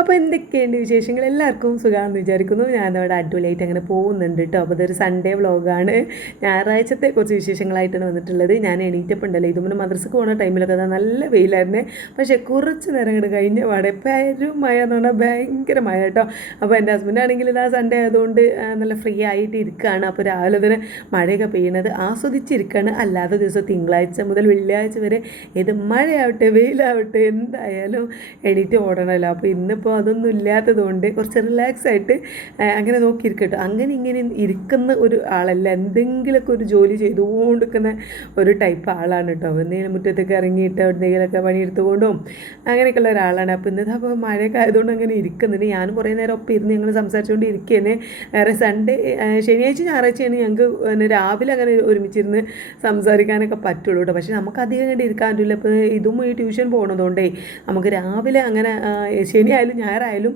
അപ്പോൾ എന്തൊക്കെയുണ്ട് വിശേഷങ്ങൾ? എല്ലാവർക്കും സുഖമാണെന്ന് വിചാരിക്കുന്നു. ഞാനവിടെ അടിപൊളിയായിട്ട് അങ്ങനെ പോകുന്നുണ്ട് കേട്ടോ. അപ്പോൾ ഇതൊരു സൺഡേ വ്ളോഗാണ്. ഞായറാഴ്ചത്തെ കുറച്ച് വിശേഷങ്ങളായിട്ടാണ് വന്നിട്ടുള്ളത്. ഞാൻ എണീറ്റപ്പോൾ ഉണ്ടല്ലോ, ഇതുപോലെ മദ്രസക്ക് പോകുന്ന ടൈമിലൊക്കെ അതാ നല്ല വെയിലായിരുന്നു. പക്ഷേ കുറച്ച് നേരം ഇങ്ങോട്ട് കഴിഞ്ഞ പാടെ പെരും മഴ എന്ന് പറഞ്ഞാൽ ഭയങ്കര മഴ കേട്ടോ. അപ്പോൾ എൻ്റെ ഹസ്ബൻഡാണെങ്കിൽ ഇതാ സൺഡേ ആയതുകൊണ്ട് നല്ല ഫ്രീ ആയിട്ട് ഇരിക്കുകയാണ്. അപ്പോൾ രാവിലെ തന്നെ മഴയൊക്കെ പെയ്യുന്നത് ആസ്വദിച്ചിരിക്കുകയാണ്. അല്ലാത്ത ദിവസം തിങ്കളാഴ്ച മുതൽ വെള്ളിയാഴ്ച വരെ ഇത് മഴയാവട്ടെ വെയിലാവട്ടെ എന്തായാലും എണീറ്റ് ഓടണമല്ലോ. അപ്പോൾ ഇന്നിപ്പോൾ അതൊന്നും ഇല്ലാത്തത് കൊണ്ട് കുറച്ച് റിലാക്സ് ആയിട്ട് അങ്ങനെ നോക്കിയിരിക്കട്ടോ. അങ്ങനെ ഇങ്ങനെ ഇരിക്കുന്ന ഒരു ആളല്ല, എന്തെങ്കിലുമൊക്കെ ഒരു ജോലി ചെയ്തുകൊണ്ടിരിക്കുന്ന ഒരു ടൈപ്പ് ആളാണ് കേട്ടോ. എന്തെങ്കിലും മുറ്റത്തൊക്കെ ഇറങ്ങിയിട്ട് എന്തെങ്കിലുമൊക്കെ പണിയെടുത്തുകൊണ്ടും അങ്ങനെയൊക്കെയുള്ള ഒരാളാണ്. അപ്പോൾ ഇന്നത്തെ അപ്പോൾ മഴയൊക്കെ ആയതുകൊണ്ട് അങ്ങനെ ഇരിക്കുന്നുണ്ട്. ഞാനും കുറേ നേരം ഒപ്പം ഇരുന്ന് ഞങ്ങൾ സംസാരിച്ചുകൊണ്ട് ഇരിക്കുകയാണ്. വേറെ സൺഡേ ശനിയാഴ്ച ഞായറാഴ്ചയാണ് ഞങ്ങൾക്ക് രാവിലെ അങ്ങനെ ഒരുമിച്ചിരുന്ന് സംസാരിക്കാനൊക്കെ പറ്റുള്ളൂ കേട്ടോ. പക്ഷേ നമുക്ക് അധികം കണ്ട് ഇരിക്കാൻ പറ്റില്ല. ഇപ്പോൾ ഇതും ഈ ട്യൂഷൻ പോകുന്നതുകൊണ്ടേ നമുക്ക് രാവിലെ അങ്ങനെ ശനിയായാലും ഞായറായാലും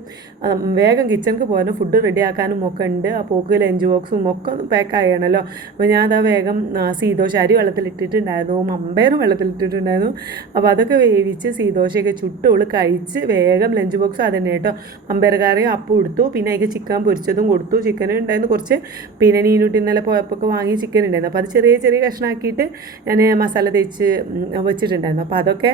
വേഗം കിച്ചണിക്ക് പോകാനും ഫുഡ് റെഡിയാക്കാനും ഒക്കെ ഉണ്ട്. അപ്പോൾ ഒക്കെ ലഞ്ച് ബോക്സും ഒക്കെ പാക്ക് ആയണല്ലോ. അപ്പോൾ ഞാൻ അതാ വേഗം സീദോശ അരി വെള്ളത്തിലിട്ടിട്ടുണ്ടായിരുന്നു, മമ്പയറും വെള്ളത്തിലിട്ടിട്ടുണ്ടായിരുന്നു. അപ്പോൾ അതൊക്കെ വേവിച്ച് സീദോശയൊക്കെ ചുട്ടോള് കഴിച്ച് വേഗം ലഞ്ച് ബോക്സ് അതന്നെ കേട്ടോ. മമ്പയർ കറി അപ്പം എടുത്തു, പിന്നെ അതിലേക്ക് ചിക്കൻ പൊരിച്ചതും കൊടുത്തു. ചിക്കനും ഉണ്ടായിരുന്നു കുറച്ച്, പിന്നെ നീനുട്ടി ഇന്നലെ പോയപ്പോൾ വാങ്ങി ചിക്കൻ ഉണ്ടായിരുന്നു. അപ്പോൾ അത് ചെറിയ ചെറിയ കഷ്ണമാക്കിയിട്ട് ഞാൻ മസാല തേച്ച് വെച്ചിട്ടുണ്ടായിരുന്നു. അപ്പോൾ അതൊക്കെ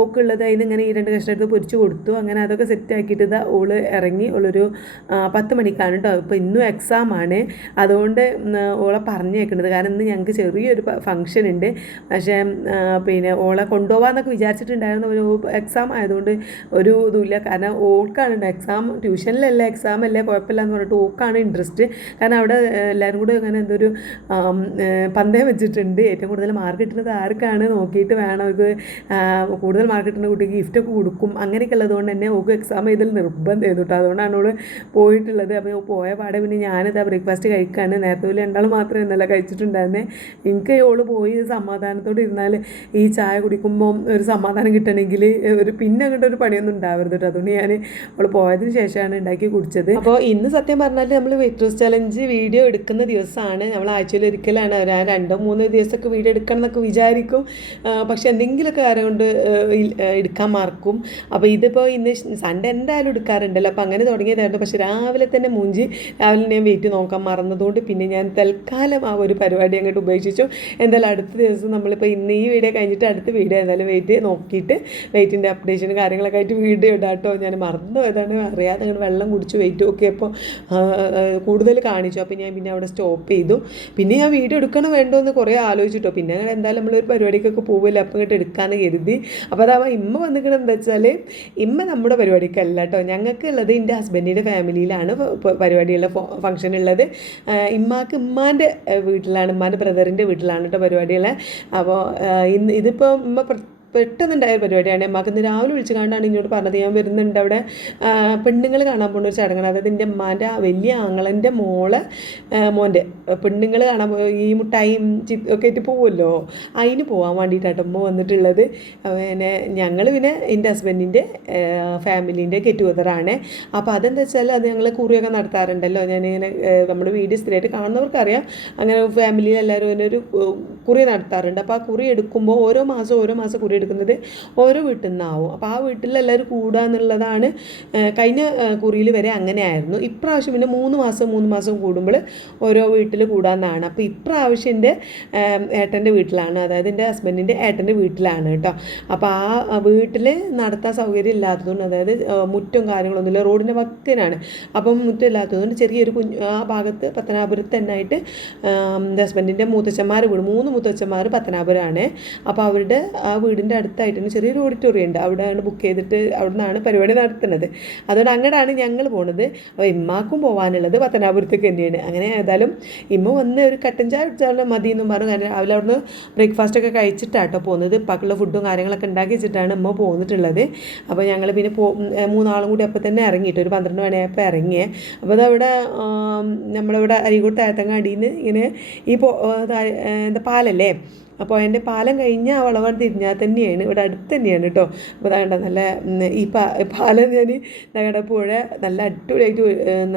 ഓക്കുള്ളത് അതിന് ഇങ്ങനെ ഈ 2 കഷ്ണം എടുത്ത് പൊരിച്ച് കൊടുത്തു. അങ്ങനെ അതൊക്കെ സെറ്റ് ആക്കിയിട്ട് ഇതാ ഓള് ഇറങ്ങി. ഓളൊരു 10 മണിക്കാണ് കേട്ടോ. ഇപ്പോൾ ഇന്നും എക്സാമാണ്, അതുകൊണ്ട് ഓളെ പറഞ്ഞേക്കുന്നത്. കാരണം ഇന്ന് ഞങ്ങൾക്ക് ചെറിയൊരു ഫംഗ്ഷൻ ഉണ്ട്. പക്ഷേ പിന്നെ ഓളെ കൊണ്ടുപോകാമെന്നൊക്കെ വിചാരിച്ചിട്ടുണ്ടായിരുന്നു. ഒരു എക്സാം ആയതുകൊണ്ട് ഒരു ഇതുമില്ല. കാരണം ഓൾക്കാണ് എക്സാം, ട്യൂഷനിലല്ല എക്സാം അല്ലേ കുഴപ്പമില്ല എന്ന് പറഞ്ഞിട്ട് ഓൾക്കാണ് ഇൻട്രസ്റ്റ്. കാരണം അവിടെ എല്ലാവരും കൂടെ അങ്ങനെ എന്തൊരു പന്തയം വെച്ചിട്ടുണ്ട്. ഏറ്റവും കൂടുതൽ മാർക്ക് കിട്ടുന്നത് ആർക്കാണ് നോക്കിയിട്ട് വേണം അവർക്ക് കൂടുതൽ മാർക്ക് കിട്ടുന്ന കുട്ടിക്ക് ഗിഫ്റ്റൊക്കെ കൊടുക്കും. അങ്ങനെയൊക്കെ ഉള്ളതുകൊണ്ട് തന്നെ ഓക്ക് എക്സാം ചെയ്തൽ നിർബന്ധം ചെയ്തു കേട്ടോ. അതുകൊണ്ടാണ് അവൾ പോയിട്ടുള്ളത്. അപ്പോൾ പോയ പാടെ പിന്നെ ഞാനിതാ ബ്രേക്ക്ഫാസ്റ്റ് കഴിക്കുകയാണ്. നേരത്തെ പോലെ 2 മാത്രമേ ഇന്നലെ കഴിച്ചിട്ടുണ്ടായിരുന്നേ. എനിക്ക് ഓള് പോയി സമാധാനത്തോടെ ഇരുന്നാൽ ഈ ചായ കുടിക്കുമ്പോൾ ഒരു സമാധാനം കിട്ടണമെങ്കിൽ പിന്നെ അങ്ങോട്ട് ഒരു പണിയൊന്നും ഉണ്ടാവരുത് കേട്ടോ. അതുകൊണ്ട് ഞാൻ അവൾ പോയതിന് ശേഷമാണ് ഉണ്ടാക്കി കുടിച്ചത്. അപ്പോൾ ഇന്ന് സത്യം പറഞ്ഞാൽ നമ്മൾ വെയിറ്റ് ലോസ് ചലഞ്ച് വീഡിയോ എടുക്കുന്ന ദിവസമാണ്. നമ്മൾ ആഴ്ചയിൽ ഒരിക്കലാണ്. ഞാൻ 2-3 ദിവസമൊക്കെ വീഡിയോ എടുക്കണം എന്നൊക്കെ വിചാരിക്കും. പക്ഷെ എന്തെങ്കിലുമൊക്കെ കാര്യം കൊണ്ട് എടുക്കാൻ മറക്കും. അപ്പോൾ ഇതിപ്പോൾ ഇന്ന് സൺഡേ എന്തായാലും എടുക്കാറുണ്ടല്ലോ. അപ്പോൾ അങ്ങനെ തുടങ്ങിയതായിരുന്നു. പക്ഷെ രാവിലെ തന്നെ രാവിലെ ഞാൻ വെയിറ്റ് നോക്കാൻ മറന്നതുകൊണ്ട് പിന്നെ ഞാൻ തൽക്കാലം ആ ഒരു പരിപാടി അങ്ങോട്ട് ഉപേക്ഷിച്ചു. എന്തായാലും അടുത്ത ദിവസം നമ്മളിപ്പോൾ ഇന്ന് ഈ വീഡിയോ കഴിഞ്ഞിട്ട് അടുത്ത വീഡിയോ എന്തായാലും വെയിറ്റ് നോക്കിയിട്ട് വെയിറ്റിൻ്റെ അപ്ഡേഷനും കാര്യങ്ങളൊക്കെ ആയിട്ട് വീഡിയോ ഇടാം കേട്ടോ. ഞാൻ മറന്നു പോയതാണ്, അറിയാതെ അങ്ങനെ വെള്ളം കുടിച്ചു വെയിറ്റ് നോക്കിയപ്പോൾ കൂടുതൽ കാണിച്ചു. അപ്പോൾ ഞാൻ പിന്നെ അവിടെ സ്റ്റോപ്പ് ചെയ്തു. പിന്നെ ഞാൻ വീഡിയോ എടുക്കണം വേണ്ടോ എന്ന് കുറേ ആലോചിച്ചിട്ടോ. പിന്നെ അങ്ങനെ എന്തായാലും നമ്മളൊരു പരിപാടിക്കൊക്കെ പോകുമല്ലോ, അപ്പോൾ ഇങ്ങോട്ട് എടുക്കാമെന്ന് കരുതി. അപ്പോൾ അതാ ഇമ്മ വന്നിരിക്കണം എന്താ വെച്ചാൽ ഇമ്മ നമ്മുടെ പരിപാടിക്കല്ല കേട്ടോ. ഞങ്ങൾക്ക് ഉള്ളത് എൻ്റെ ഹസ്ബൻഡിൻ്റെ ഫാമിലിയിലാണ് പരിപാടിയുള്ള ഫംഗ്ഷൻ ഉള്ളത്. ഇമ്മാക്ക് ഉമ്മാൻ്റെ വീട്ടിലാണ്, ഉമ്മാൻ്റെ ബ്രദറിൻ്റെ വീട്ടിലാണ് കേട്ടോ പരിപാടിയുള്ളത്. അപ്പോൾ ഇതിപ്പോൾ ഉമ്മ പെട്ടെന്നുണ്ടായ പരിപാടിയാണ്. അമ്മക്ക് ഇന്ന് രാവിലെ വിളിച്ചു കണ്ടാണ് ഇങ്ങോട്ട് പറഞ്ഞത് ഞാൻ വരുന്നുണ്ട്, അവിടെ പെണ്ണുങ്ങൾ കാണാൻ പോകുന്ന ഒരു ചടങ്ങാണ്. അതായത് എൻ്റെ ഉമ്മാൻ്റെ വലിയ ആങ്ങളൻ്റെ മോൻ്റെ പെണ്ണുങ്ങൾ കാണാൻ ഈ മുട്ടായും ഒക്കെ ആയിട്ട് പോകുമല്ലോ, അതിന് പോകാൻ വേണ്ടിയിട്ടാണ് അമ്മ വന്നിട്ടുള്ളത്. പിന്നെ ഞങ്ങൾ പിന്നെ എൻ്റെ ഹസ്ബൻഡിൻ്റെ ഫാമിലീൻ്റെ ഗെറ്റ് ടുഗദറാണ്. അപ്പോൾ അതെന്താ വെച്ചാൽ അത് ഞങ്ങൾ കുറിയൊക്കെ നടത്താറുണ്ടല്ലോ. ഞാനിങ്ങനെ നമ്മുടെ വീഡിയോ സ്ഥിരമായിട്ട് കാണുന്നവർക്കറിയാം. അങ്ങനെ ഫാമിലിയിൽ എല്ലാവരും അങ്ങനെ ഒരു കുറി നടത്താറുണ്ട്. അപ്പോൾ ആ കുറി എടുക്കുമ്പോൾ ഓരോ മാസം കുറി എടുക്കുന്നത് ഓരോ വീട്ടിൽ നിന്നാവും. അപ്പോൾ ആ വീട്ടിലെല്ലാവരും കൂടുക എന്നുള്ളതാണ്. കഴിഞ്ഞ കുറിയിൽ വരെ അങ്ങനെയായിരുന്നു. ഇപ്രാവശ്യം പിന്നെ 3 മാസം കൂടുമ്പോൾ ഓരോ വീട്ടിൽ കൂടാമെന്നാണ്. അപ്പോൾ ഇപ്രാവശ്യം എൻ്റെ ഏട്ടൻ്റെ വീട്ടിലാണ്, അതായത് എൻ്റെ ഹസ്ബൻഡിൻ്റെ ഏട്ടൻ്റെ വീട്ടിലാണ് കേട്ടോ. അപ്പോൾ ആ വീട്ടിൽ നടത്താൻ സൗകര്യം ഇല്ലാത്തതുകൊണ്ട്, അതായത് മുറ്റും കാര്യങ്ങളൊന്നുമില്ല, റോഡിൻ്റെ വക്കിനാണ്. അപ്പം മുറ്റം ഇല്ലാത്തതുകൊണ്ട് ചെറിയൊരു ആ ഭാഗത്ത് പത്തനാപുരത്ത് തന്നെ ആയിട്ട് എൻ്റെ ഹസ്ബൻഡിൻ്റെ മൂത്തച്ഛന്മാർ വീട് 3 മൂത്തച്ഛന്മാർ പത്തനാപുരമാണ്. അപ്പോൾ അവരുടെ ആ വീടിൻ്റെ അടുത്തായിട്ട് തന്നെ ചെറിയൊരു ഓഡിറ്റോറിയം ഉണ്ട്. അവിടെയാണ് ബുക്ക് ചെയ്തിട്ട് അവിടെ നിന്നാണ് പരിപാടി നടത്തുന്നത്. അതുകൊണ്ട് അങ്ങോട്ടാണ് ഞങ്ങൾ പോകുന്നത്. അപ്പോൾ ഇമ്മാക്കും പോകാനുള്ളത് പത്തനാപുരത്തേക്ക് തന്നെയാണ്. അങ്ങനെ ഏതായാലും ഇമ്മ വന്ന് ഒരു കട്ടൻ ചായ കുടിച്ചാൽ മതി എന്നും പറഞ്ഞു. കാരണം രാവിലെ അവിടുന്ന് ബ്രേക്ക്ഫാസ്റ്റൊക്കെ കഴിച്ചിട്ടാട്ടോ പോകുന്നത്. ഇപ്പാക്കുള്ള ഫുഡും കാര്യങ്ങളൊക്കെ ഉണ്ടാക്കി വെച്ചിട്ടാണ് ഇമ്മ പോന്നിട്ടുള്ളത്. അപ്പോൾ ഞങ്ങൾ പിന്നെ 3 ആളും കൂടി അപ്പോൾ തന്നെ ഇറങ്ങിയിട്ട് ഒരു 12 മണിയായപ്പോൾ ഇറങ്ങിയേ. അപ്പോൾ അതവിടെ നമ്മളിവിടെ അരീക്കോട് താഴത്തങ്ങാടിയിൽ നിന്ന് ഇങ്ങനെ ഈ എന്താ പാലല്ലേ, അപ്പോൾ എൻ്റെ പാലം കഴിഞ്ഞ് ആ വളവാണ് തിരിഞ്ഞാൽ തന്നെയാണ്, ഇവിടെ അടുത്ത് തന്നെയാണ് കേട്ടോ. അപ്പോൾ അതാണ്ട നല്ല ഈ പാലം ഞാൻ ഞങ്ങളുടെ പുഴ നല്ല അടിപൊളിയായിട്ട്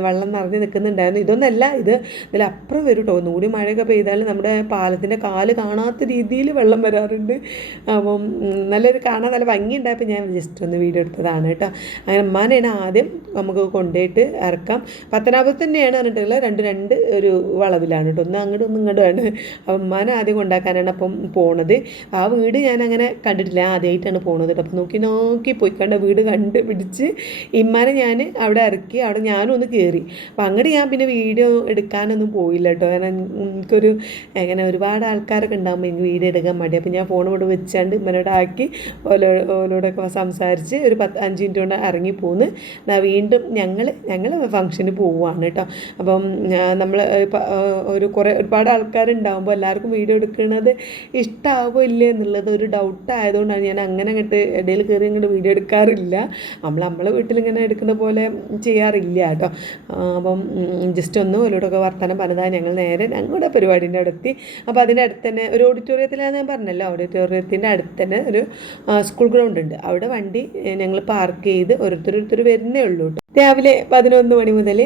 വെള്ളം നിറഞ്ഞ് നിൽക്കുന്നുണ്ടായിരുന്നു. ഇതൊന്നല്ല, ഇതിലപ്പുറം വരും കേട്ടോ. ഒന്നുകൂടി മഴയൊക്കെ പെയ്താൽ നമ്മുടെ പാലത്തിൻ്റെ കാല് കാണാത്ത രീതിയിൽ വെള്ളം വരാറുണ്ട്. അപ്പം നല്ലൊരു കാണാൻ നല്ല ഭംഗിയുണ്ടായപ്പോൾ ഞാൻ ജസ്റ്റ് ഒന്ന് വീഡിയോ എടുത്തതാണ് കേട്ടോ. അങ്ങനെ ഉമ്മാനെയാണ് ആദ്യം നമുക്ക് കൊണ്ടുപോയിട്ട് ഇറക്കാം. പത്തനാപുരത്ത് തന്നെയാണ് പറഞ്ഞിട്ടുള്ള രണ്ട് ഒരു വളവിലാണ് കേട്ടോ, ഒന്ന് അങ്ങോട്ടും ഒന്ന് ഇങ്ങോട്ടുമാണ്. അപ്പം ഉമ്മാനെ ആദ്യം കൊണ്ടാക്കാനാണ് അപ്പം പോണത്. ആ വീട് ഞാൻ അങ്ങനെ കണ്ടിട്ടില്ല, ആദ്യമായിട്ടാണ് പോണത് കേട്ടോ. അപ്പം നോക്കി പോയി കണ്ട വീട് കണ്ട് പിടിച്ച് ഇമ്മാനെ ഞാൻ അവിടെ ഇറക്കി. അവിടെ ഞാനും ഒന്ന് കയറി. അപ്പം അങ്ങോട്ട് ഞാൻ പിന്നെ വീഡിയോ എടുക്കാനൊന്നും പോയില്ല കേട്ടോ. കാരണം എനിക്കൊരു അങ്ങനെ ഒരുപാട് ആൾക്കാരൊക്കെ ഉണ്ടാകുമ്പോൾ എനിക്ക് വീഡിയോ എടുക്കാൻ മടി. അപ്പം ഞാൻ ഫോൺ ഇവിടെ വെച്ചാണ്ട് ഇമ്മനോട് ആക്കി ഓലോടൊക്കെ സംസാരിച്ച് ഒരു 5 മിനിറ്റ് കൊണ്ട് ഇറങ്ങിപ്പോന്ന് വീണ്ടും ഞങ്ങൾ ഫംഗ്ഷന് പോവുകയാണ് കേട്ടോ. അപ്പം നമ്മൾ ഒരുപാട് ആൾക്കാരുണ്ടാകുമ്പോൾ എല്ലാവർക്കും വീഡിയോ എടുക്കുന്നത് ഇഷ്ടമാകുമോ ഇല്ലേ എന്നുള്ളത് ഒരു ഡൗട്ട് ആയതുകൊണ്ടാണ് ഞാൻ അങ്ങനെ അങ്ങോട്ട് ഇടയിൽ കയറി അങ്ങോട്ട് വീഡിയോ എടുക്കാറില്ല. നമ്മളെ വീട്ടിലിങ്ങനെ എടുക്കുന്ന പോലെ ചെയ്യാറില്ല കേട്ടോ. അപ്പം ജസ്റ്റ് ഒന്ന് ഓലോടൊക്കെ വർത്തമാനം പറഞ്ഞതാണ്. ഞങ്ങൾ നേരെ ഞങ്ങളുടെ പരിപാടിൻ്റെ അടുത്ത്. അപ്പോൾ അതിൻ്റെ അടുത്ത് തന്നെ ഒരു ഓഡിറ്റോറിയത്തിലാണ് ഞാൻ പറഞ്ഞല്ലോ, ഓഡിറ്റോറിയത്തിൻ്റെ അടുത്ത് തന്നെ ഒരു സ്കൂൾ ഗ്രൗണ്ട് ഉണ്ട്. അവിടെ വണ്ടി ഞങ്ങൾ പാർക്ക് ചെയ്ത് ഓരോരുത്തർ വരുന്നേ ഉള്ളൂ കേട്ടോ. രാവിലെ 11 മണി മുതൽ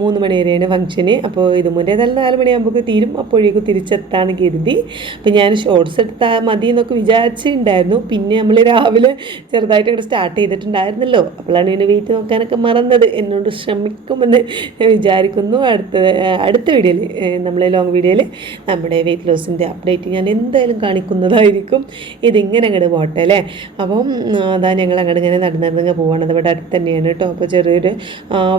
3 മണി വരെയാണ് ഫംഗ്ഷന്. അപ്പോൾ ഇത് മുന്നേ നല്ല 4 മണിയാകുമ്പോൾ തീരും, അപ്പോഴേക്കും തിരിച്ചെത്താന്ന് കരുതി. അപ്പം ഞാൻ ഷോർട്സ് എടുത്താൽ മതി എന്നൊക്കെ വിചാരിച്ചിട്ടുണ്ടായിരുന്നു. പിന്നെ നമ്മൾ രാവിലെ ചെറുതായിട്ട് ഇവിടെ സ്റ്റാർട്ട് ചെയ്തിട്ടുണ്ടായിരുന്നല്ലോ, അപ്പോഴാണ് ഇതിന് വെയിറ്റ് നോക്കാനൊക്കെ മറന്നത്. എന്നോട് ശ്രമിക്കുമെന്ന് വിചാരിക്കുന്നു. അടുത്ത വീഡിയോയിൽ, നമ്മളെ ലോങ് വീഡിയോയിൽ നമ്മുടെ വെയിറ്റ് ലോസിൻ്റെ അപ്ഡേറ്റ് ഞാൻ എന്തായാലും കാണിക്കുന്നതായിരിക്കും. ഇതിങ്ങനെ അങ്ങോട്ട് പോട്ടെ അല്ലേ. അപ്പം അതാ ഞങ്ങൾ അങ്ങോട്ട് ഇങ്ങനെ നടന്നിറങ്ങി പോവാണ്. അത് ഇവിടെ അടുത്ത് തന്നെയാണ് കേട്ടോ. അപ്പോൾ ചെറിയൊരു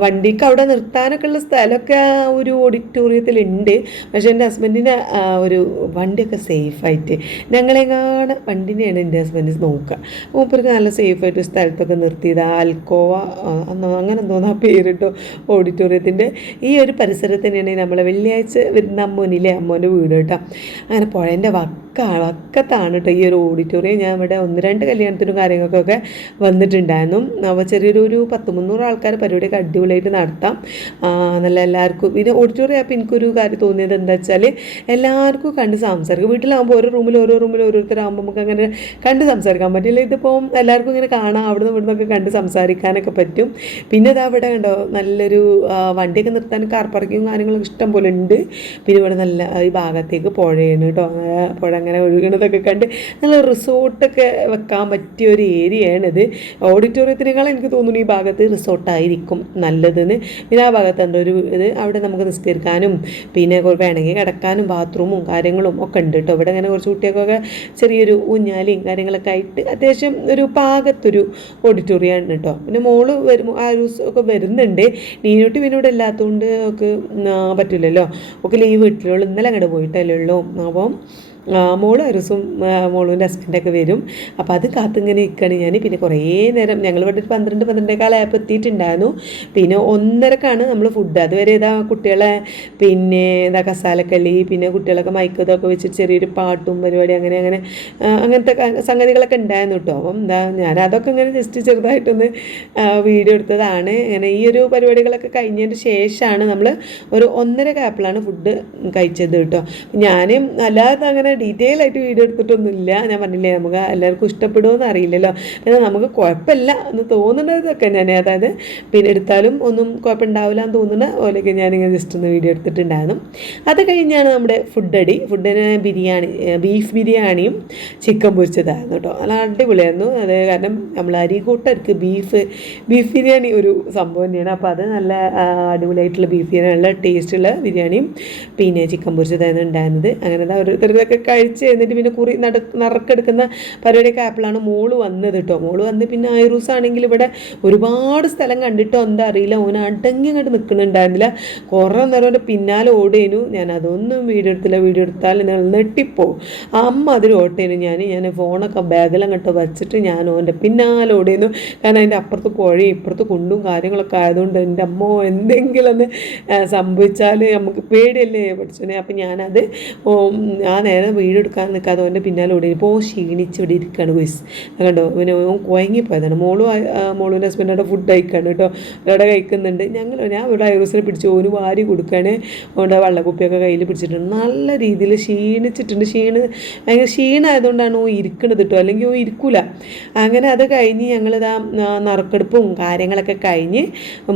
വണ്ടിക്ക് അവിടെ നിർത്താനൊക്കെ ഉള്ള സ്ഥലമൊക്കെ ഒരു ഓഡിറ്റോറിയത്തിലുണ്ട്. പക്ഷേ എൻ്റെ ഹസ്ബൻഡിൻ്റെ ഒരു വണ്ടിയൊക്കെ സേഫായിട്ട്, ഞങ്ങളെങ്ങാണ് വണ്ടിനെയാണ് എൻ്റെ ഹസ്ബൻഡ് നോക്കുക. മൂപ്പർക്ക് നല്ല സേഫായിട്ട് സ്ഥലത്തൊക്കെ നിർത്തിയത് ആൽക്കോവ അങ്ങനെ തോന്നുന്നു ആ പേര് കേട്ടോ ഓഡിറ്റോറിയത്തിൻ്റെ. ഈ ഒരു പരിസരത്ത് തന്നെയാണ് നമ്മളെ വെള്ളിയാഴ്ച വരുന്ന അമ്മോൻ്റെ വീട് കേട്ടോ. അങ്ങനെ പുഴേൻ്റെ വക്കത്താണ് കേട്ടോ ഈ ഒരു ഓഡിറ്റോറിയം. ഞാൻ ഇവിടെ 1-2 കല്യാണത്തിനും കാര്യങ്ങൾക്കൊക്കെ വന്നിട്ടുണ്ടായിരുന്നു. അപ്പോൾ ചെറിയൊരു 100-300 ആൾക്കാർ പരിപാടിയൊക്കെ അടിപൊളിയായിട്ട് നടത്താം. നല്ല എല്ലാവർക്കും പിന്നെ ഓഡിറ്റോറിയം ആയപ്പോൾ എനിക്കൊരു കാര്യം തോന്നിയത് എന്താ വെച്ചാൽ എല്ലാവർക്കും കണ്ട് സംസാരിക്കും. വീട്ടിലാകുമ്പോൾ ഓരോ റൂമിൽ ഓരോരുത്തരാകുമ്പോൾ നമുക്ക് അങ്ങനെ കണ്ട് സംസാരിക്കാൻ പറ്റില്ല. ഇതിപ്പോൾ എല്ലാവർക്കും ഇങ്ങനെ കാണാം, അവിടുന്ന് ഇവിടുന്നൊക്കെ കണ്ട് സംസാരിക്കാനൊക്കെ പറ്റും. പിന്നെ ഇത് അവിടെ കണ്ടോ നല്ലൊരു വണ്ടിയൊക്കെ നിർത്താൻ കാർ പാർക്കിങ്ങും കാര്യങ്ങളൊക്കെ ഇഷ്ടം പോലെ ഉണ്ട്. പിന്നെ ഇവിടെ നല്ല ഈ ഭാഗത്തേക്ക് പുഴയാണ് കേട്ടോ. പുഴ അങ്ങനെ ഒഴുകണതൊക്കെ കണ്ട് നല്ല റിസോർട്ടൊക്കെ വെക്കാൻ പറ്റിയ ഒരു ഏരിയയാണിത്. ഓഡിറ്റോറിയത്തിനേക്കാൾ എനിക്ക് തോന്നുന്നു ഈ ഭാഗത്ത് റിസോർട്ടായിരിക്കും നല്ലതെന്ന്. പിന്നെ ആ ഭാഗത്തുണ്ട് ഒരു അവിടെ നമുക്ക് നിസ്കരിക്കാനും പിന്നെ വേണമെങ്കിൽ കിടക്കാനും ബാത്റൂമും കാര്യങ്ങളും ഒക്കെ ഉണ്ട് കേട്ടോ. ഇവിടെ ഇങ്ങനെ കുറച്ച് കുട്ടികൾക്കൊക്കെ ചെറിയൊരു ഊഞ്ഞാലിയും കാര്യങ്ങളൊക്കെ ആയിട്ട് അത്യാവശ്യം ഒരു പാകത്തൊരു ഓഡിറ്റോറിയമാണ് കേട്ടോ. പിന്നെ മോള് ആ ഒരു ഒക്കെ വരുന്നുണ്ട്. നീനോട്ട് പിന്നെ ഇവിടെ ഇല്ലാത്തതുകൊണ്ട് ഒക്കെ പറ്റില്ലല്ലോ, ഒക്കെ ലീവ് കിട്ടില്ലുള്ളൂ. ഇന്നലെ അങ്ങോട്ട് പോയിട്ടല്ലേ ഉള്ളൂ. അപ്പം മോളും അരുസും മോളുവിൻ്റെ ഹസ്ബൻഡൊക്കെ വരും. അപ്പോൾ അത് കാത്തിങ്ങനെ നിൽക്കുകയാണ് ഞാൻ. പിന്നെ കുറേ നേരം ഞങ്ങൾ ഇവിടെ 12-12 എത്തിയിട്ടുണ്ടായിരുന്നു. പിന്നെ 1:30ക്കാണ് നമ്മൾ ഫുഡ്. അതുവരെ കുട്ടികളെ പിന്നെ കസാലക്കളി, പിന്നെ കുട്ടികളൊക്കെ മയക്കതൊക്കെ വെച്ചിട്ട് ചെറിയൊരു പാട്ടും പരിപാടി അങ്ങനത്തെ സംഗതികളൊക്കെ ഉണ്ടായിരുന്നു കേട്ടോ. അപ്പം ഞാൻ അതൊക്കെ ഇങ്ങനെ ജസ്റ്റ് ചെറുതായിട്ടൊന്ന് വീഡിയോ എടുത്തതാണ്. ഇങ്ങനെ ഈ ഒരു പരിപാടികളൊക്കെ കഴിഞ്ഞതിന് ശേഷമാണ് നമ്മൾ ഒരു 1:30 ഫുഡ് കഴിച്ചത് കേട്ടോ. ഞാൻ അല്ലാതെ അങ്ങനെ ഡീറ്റെയിൽ ആയിട്ട് വീഡിയോ എടുത്തിട്ടൊന്നുമില്ല. ഞാൻ പറഞ്ഞില്ലേ, നമുക്ക് എല്ലാവർക്കും ഇഷ്ടപ്പെടുമോയെന്ന് അറിയില്ലല്ലോ. പിന്നെ നമുക്ക് കുഴപ്പമില്ല എന്ന് തോന്നുന്നതൊക്കെ ഞാൻ അതായത് പിന്നെ എടുത്താലും ഒന്നും കുഴപ്പമുണ്ടാവില്ല എന്ന് തോന്നുന്ന പോലെയൊക്കെ ഞാനിങ്ങനെ ജസ്റ്റ് ഒന്ന് വീഡിയോ എടുത്തിട്ടുണ്ടായിരുന്നു. അത് കഴിഞ്ഞാണ് നമ്മുടെ ഫുഡിന് ബീഫ് ബിരിയാണിയും ചിക്കൻ പൊരിച്ചതായിരുന്നു കേട്ടോ. നല്ല അടിപൊളിയായിരുന്നു. അത് കാരണം നമ്മൾ അരീക്കോട്ടർക്ക് ബീഫ് ബിരിയാണി ഒരു സംഭവം തന്നെയാണ്. അപ്പോൾ അത് നല്ല അടിപൊളിയായിട്ടുള്ള ബീഫ് ബിരിയാണി, നല്ല ടേസ്റ്റുള്ള ബിരിയാണിയും പിന്നെ ചിക്കൻ പൊരിച്ചതായിരുന്നു ഉണ്ടായിരുന്നത്. അങ്ങനെ ഓരോരുത്തരൊക്കെ കഴിച്ച് എന്നിട്ട് പിന്നെ നറുക്കെടുക്കുന്ന പരിപാടിയൊക്കെ ആയപ്പോഴാണ് മോള് വന്നത് കേട്ടോ. മോള് വന്ന് പിന്നെ ഐറൂസ് ആണെങ്കിൽ ഇവിടെ ഒരുപാട് സ്ഥലം കണ്ടിട്ടോ എന്താ അറിയില്ല, ഓൻ അടങ്ങി അങ്ങോട്ട് നിൽക്കുന്നുണ്ടായിരുന്നില്ല. കുറേ നേരം എൻ്റെ പിന്നാലെ ഓടേനു. ഞാൻ അതൊന്നും വീഡിയോ എടുത്താൽ നെട്ടിപ്പോവും. അമ്മ അതിൽ ഓട്ടേനു. ഞാൻ ഫോണൊക്കെ ബാഗിലങ്ങോട്ട് വെച്ചിട്ട് ഞാൻ ഓൻ്റെ പിന്നാലെ ഓടേനു. കാരണം അതിൻ്റെ അപ്പുറത്ത് പുഴയും ഇപ്പുറത്ത് കുണ്ടും കാര്യങ്ങളൊക്കെ ആയതുകൊണ്ട് എൻ്റെ അമ്മ എന്തെങ്കിലും ഒന്ന് സംഭവിച്ചാൽ നമുക്ക് പേടിയല്ലേ പഠിച്ചോനെ. അപ്പം ഞാനത് ആ നേരം വീഡിയോ എടുക്കാൻ നിൽക്കാതെ അവൻ്റെ പിന്നാലെ ഓടി ഇപ്പോൾ ക്ഷീണിച്ച് ഇവിടെ ഇരിക്കുകയാണ് ഗുയ്സ്. കണ്ടോ പിന്നെ കുഴങ്ങിപ്പോയതാണ്. മോളും ഹസ്ബൻഡോടെ ഫുഡ് കഴിക്കുകയാണ് കേട്ടോ. അവിടെ കഴിക്കുന്നുണ്ട്. ഞാൻ ഇവിടെ ഐറൂസിനെ പിടിച്ച് ഓന് വാരി കൊടുക്കുകയാണ്. അവിടെ വെള്ളക്കുപ്പിയൊക്കെ കയ്യിൽ പിടിച്ചിട്ടുണ്ട്. നല്ല രീതിയിൽ ക്ഷീണിച്ചിട്ടുണ്ട്. ഭയങ്കര ക്ഷീണമായതുകൊണ്ടാണ് ഓ ഇരിക്കണത് കേട്ടോ, അല്ലെങ്കിൽ ഓ ഇരിക്കൂല. അങ്ങനെ അത് കഴിഞ്ഞ് ഞങ്ങളിതാ നറുക്കെടുപ്പും കാര്യങ്ങളൊക്കെ കഴിഞ്ഞ്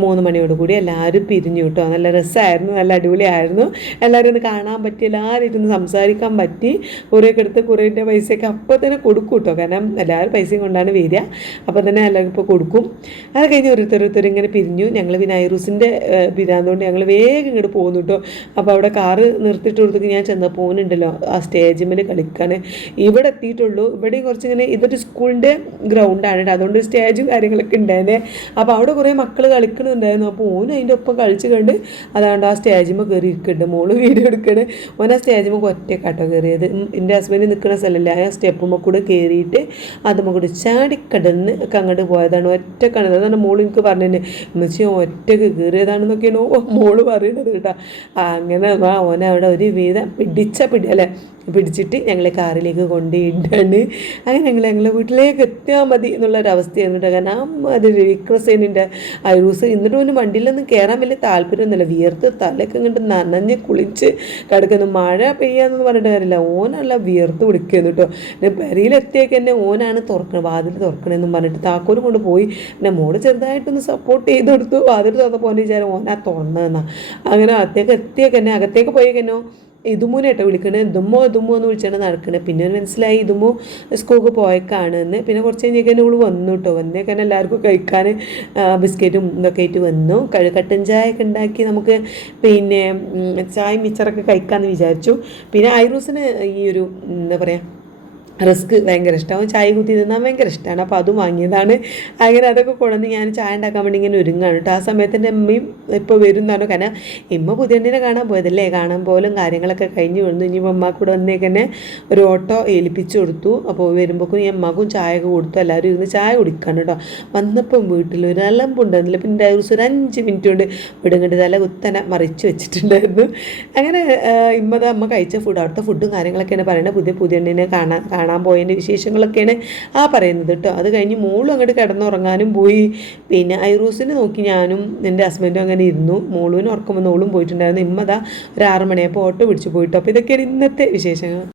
3 മണിയോടുകൂടി എല്ലാവരും പിരിഞ്ഞു കേട്ടോ. നല്ല രസമായിരുന്നു, നല്ല അടിപൊളിയായിരുന്നു. എല്ലാവരും ഒന്ന് കാണാൻ പറ്റി, എല്ലാവരും ഇരുന്ന് സംസാരിക്കാൻ പറ്റി. കുറേയൊക്കെ എടുത്ത് കുറേൻ്റെ പൈസയൊക്കെ അപ്പോൾ തന്നെ കൊടുക്കും കേട്ടോ. കാരണം എല്ലാവരും പൈസയും കൊണ്ടാണ് വരിക. അപ്പോൾ തന്നെ എല്ലാവർക്കും ഇപ്പോൾ കൊടുക്കും. അത് കഴിഞ്ഞ് ഓരോരുത്തർ ഇങ്ങനെ പിരിഞ്ഞു. ഞങ്ങൾ പിന്നെ ഐറൂസിൻ്റെ പിരാന്തുകൊണ്ട് ഞങ്ങൾ വേഗം ഇങ്ങോട്ട് പോകുന്നു കേട്ടോ. അപ്പോൾ അവിടെ കാറ് നിർത്തിയിട്ട് കൊടുത്തേക്ക് ഞാൻ ചെന്ന പോകുന്നുണ്ടല്ലോ ആ സ്റ്റേജിൽ കളിക്കാൻ. ഇവിടെ എത്തിയിട്ടുള്ളൂ. ഇവിടെയും കുറച്ചിങ്ങനെ ഇതൊരു സ്കൂളിൻ്റെ ഗ്രൗണ്ടാണ് കേട്ടോ. അതുകൊണ്ട് സ്റ്റേജും കാര്യങ്ങളൊക്കെ ഉണ്ടായിരുന്നേ. അപ്പോൾ അവിടെ കുറേ മക്കൾ കളിക്കുന്നുണ്ടായിരുന്നു. അപ്പോൾ ഓന് അതിൻ്റെ ഒപ്പം കളിച്ച് കണ്ട് അതാണ്ട് ആ സ്റ്റേജിൽ കയറി ഇരിക്കുന്നുണ്ട്. മോള് വീഡിയോ എടുക്കണ്. ഓൻ ആ സ്റ്റേജിൽ ഒറ്റക്കാട്ടോ കയറിയത്. എൻ്റെ ഹസ്ബൻഡ് നിൽക്കുന്ന സ്ഥലമല്ല, ആ സ്റ്റെപ്പുമ്പോൾ കൂടെ കയറിയിട്ട് അതുമ്പോൾ കൂടി ചാടിക്കടന്ന് ഒക്കെ അങ്ങോട്ട് പോയതാണ്. ഒറ്റക്കാണ്. അതാണ് മോള് എനിക്ക് പറഞ്ഞത്, ഉമ്മച്ചി ഒറ്റക്ക് കയറിയതാണെന്നൊക്കെയാണ് മോള് പറയുന്നത് കേട്ടോ. അങ്ങനെ ഓനെ അവിടെ ഒരു വീതം പിടിച്ചിട്ട് ഞങ്ങളെ കാറിലേക്ക് കൊണ്ടുപോയിട്ടാണ്. അങ്ങനെ ഞങ്ങളെ വീട്ടിലേക്ക് എത്തിയാൽ മതി എന്നുള്ളൊരവസ്ഥയായിരുന്നു കേട്ടോ. കാരണം അത് വിക്രസേനിൻ്റെ ഐറൂസ് എന്നിട്ട് ഓന് വണ്ടിയിലൊന്നും കയറാൻ വലിയ താല്പര്യമൊന്നുമില്ല. വിയർത്ത് തലയൊക്കെ ഇങ്ങോട്ട് നനഞ്ഞ് കുളിച്ച് കിടക്കുന്നു. മഴ പെയ്യാന്ന് പറഞ്ഞിട്ട് കാര്യമില്ല, ഓനല്ല വിയർത്ത് കുളിക്കുന്നു കേട്ടോ. പിന്നെ പെരയിലെത്തിയൊക്കെ എന്നെ ഓനാണ് വാതിൽ തുറക്കണമെന്നും പറഞ്ഞിട്ട് താക്കോലും കൊണ്ട് പോയി. പിന്നെ മോള് ചെറുതായിട്ടൊന്ന് സപ്പോർട്ട് ചെയ്ത് കൊടുത്തു. വാതിൽ തുറന്നപ്പോൾ ഓൻ്റെ വിചാരം ഓനാ തുറന്നതെന്നാ. അങ്ങനെ അകത്തേക്ക് പോയേക്കെന്നോ ഇതുമൂനായിട്ടോ വിളിക്കണേ. ഇതുമ്മോ എന്ന് വിളിച്ചാണ് നടക്കണേ. പിന്നെ മനസ്സിലായി ഇതുമ്മോ സ്കൂൾക്ക് പോയേക്കാണെന്ന്. പിന്നെ കുറച്ച് കഴിഞ്ഞേക്കാൻ ഇവള് വന്നു കേട്ടോ. വന്നേക്കാൻ എല്ലാവർക്കും കഴിക്കാൻ ബിസ്ക്കറ്റും ഇതൊക്കെ ആയിട്ട് വന്നു. കട്ടൻ ചായ ഒക്കെ ഉണ്ടാക്കി നമുക്ക് പിന്നെ ചായ മിച്ചറൊക്കെ കഴിക്കാമെന്ന് വിചാരിച്ചു. പിന്നെ ഐറൂസിന് ഈ ഒരു എന്താ പറയുക റസ്ക് ഭയങ്കര ഇഷ്ടമാവും. ചായ കുത്തി തിന്നാൻ ഭയങ്കര ഇഷ്ടമാണ്. അപ്പോൾ അതും വാങ്ങിയതാണ്. അങ്ങനെ അതൊക്കെ കൊണ്ടുവന്ന് ഞാൻ ചായ ഉണ്ടാക്കാൻ വേണ്ടി ഇങ്ങനെ ഒരുങ്ങാണ് കേട്ടോ. ആ സമയത്ത് എൻ്റെ അമ്മയും ഇപ്പോൾ വരും എന്നാണ്. കാരണം ഇമ്മ പുതിയണ്ണിനെ കാണാൻ പോയതല്ലേ, കാണാൻ പോലും കാര്യങ്ങളൊക്കെ കഴിഞ്ഞ് വന്നു. ഇനിയിപ്പോൾ അമ്മ കൂടെ വന്നേക്കന്നെ ഒരു ഓട്ടോ ഏൽപ്പിച്ചു കൊടുത്തു. അപ്പോൾ വരുമ്പോഴേക്കും ഈ അമ്മക്കും ചായ ഒക്കെ കൊടുത്തു. എല്ലാവരും ഇരുന്ന് ചായ കുടിക്കാണ് കേട്ടോ. വന്നപ്പം വീട്ടിൽ ഒരു അലമ്പുണ്ടായിരുന്നില്ല. പിന്നെ ദിവസം ഒരു 5 മിനിറ്റ് കൊണ്ട് വിടുങ്ങട്ട് തല കുത്തനെ മറിച്ച് വെച്ചിട്ടുണ്ടായിരുന്നു. അങ്ങനെ അമ്മ കഴിച്ച ഫുഡ്, അവിടുത്തെ ഫുഡും കാര്യങ്ങളൊക്കെയാണ് പറയുന്നത്. പുതിയണ്ണിനെ കാണാൻ പോയതിൻ്റെ വിശേഷങ്ങളൊക്കെയാണ് പറയുന്നത് കേട്ടോ. അത് കഴിഞ്ഞ് മോളും അങ്ങോട്ട് കിടന്നുറങ്ങാനും പോയി. പിന്നെ ഐറൂസിനെ നോക്കി ഞാനും എൻ്റെ ഹസ്ബൻഡും അങ്ങനെ ഇരുന്നു. മോളുവിന് ഉറക്കം വന്ന് ഓളും പോയിട്ടുണ്ടായിരുന്നു. ഒരു 6 മണിയായപ്പോൾ ഓട്ടോ പിടിച്ച് പോയിട്ടോ. അപ്പോൾ ഇതൊക്കെയാണ് ഇന്നത്തെ വിശേഷങ്ങൾ.